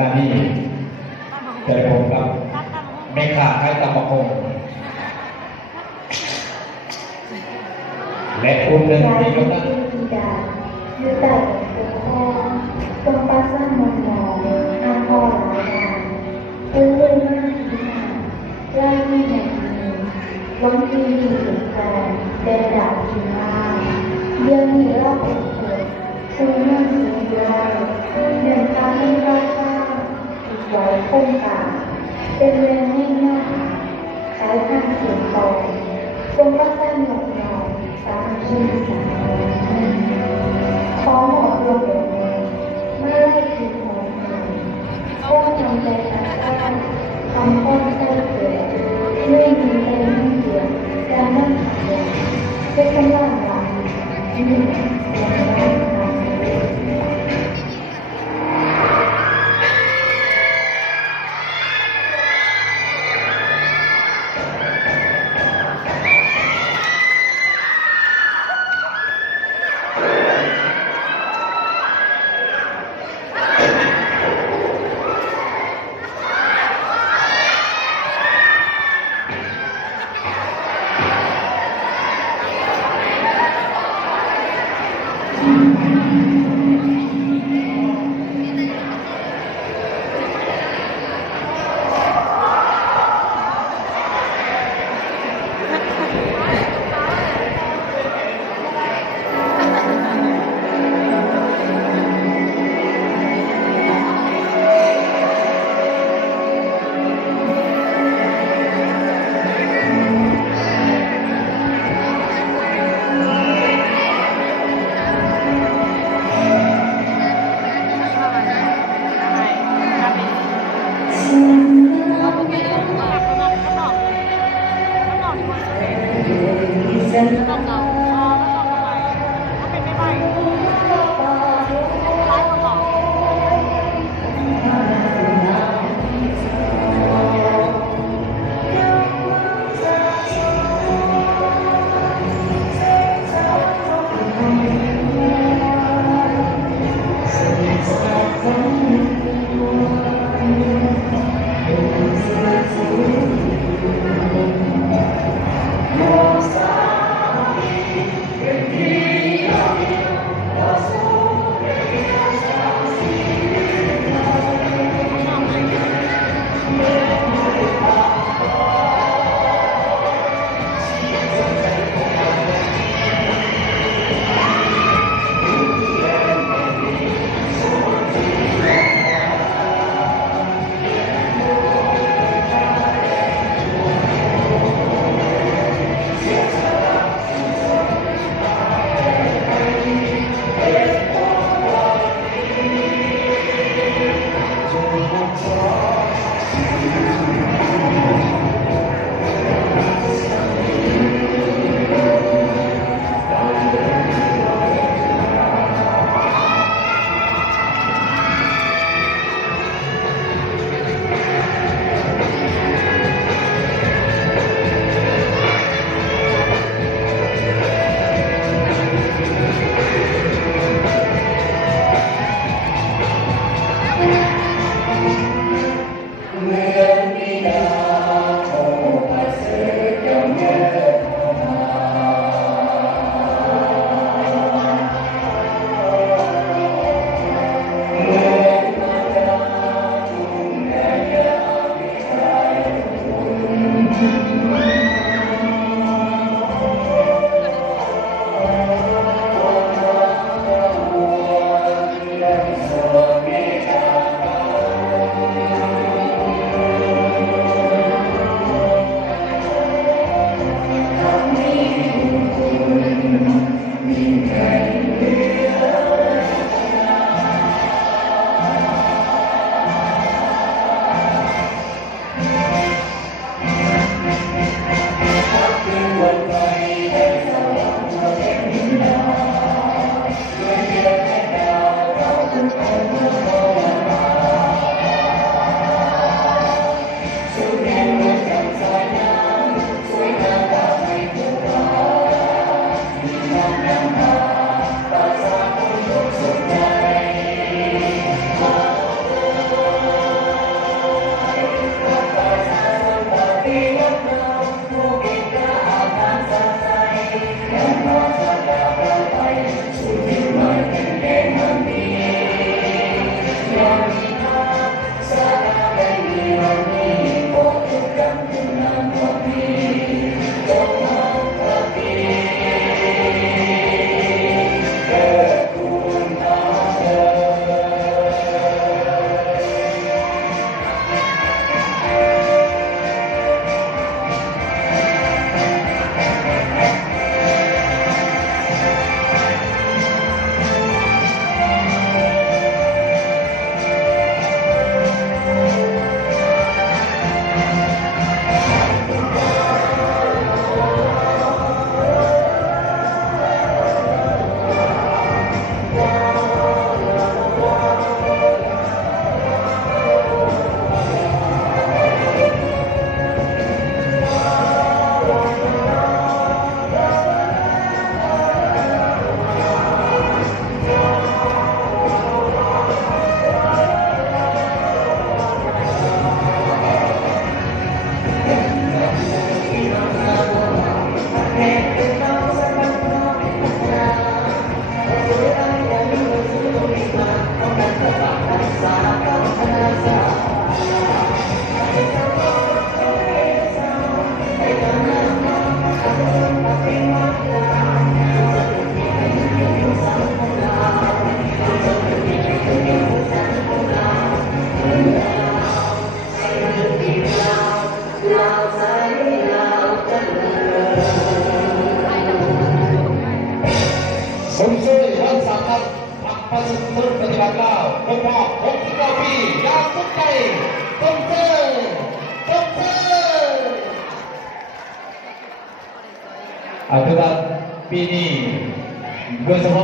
ณะนี้เจอผมกับแม่ค้าขายตำบักหุ่งและคุณหนึ่งที่ยกนั้นยืดแต่ตัวพ่อตรงป้าสร้างมองมองอาพ่อหลายงานเรื่องมากที่หนาไล่ไม่แหงมีวันที่มีถึงแฟนเดินด่าทีมากเรื่องนี้เล่าเป็นเหตุคือเรื่องสิ่งเดียวเดินทางไม่รอดข้างอีกไว้คงตาเป็นเรื่องง่ายๆใช้ทางเสียงตรงตรงป้าสร้างหลอกหลอกสามชื่อสามขอหมอบลงอย่างนี้ไม่ไล่คือหอมหายก็ทำใจกันได้ทำข้อใจเกิดไม่มีใจไม่เดียวการนั่งขัดเลยเป็นคำว่าหลังนี่แหละอย่างไรทำ ผมช่วยรักษาครับพักประสิทธิ์ปฏิบัติแล้วครบรอบ69 ปียามสุดใจต้องเจออาจารย์ปีนี้โดยเฉพาะ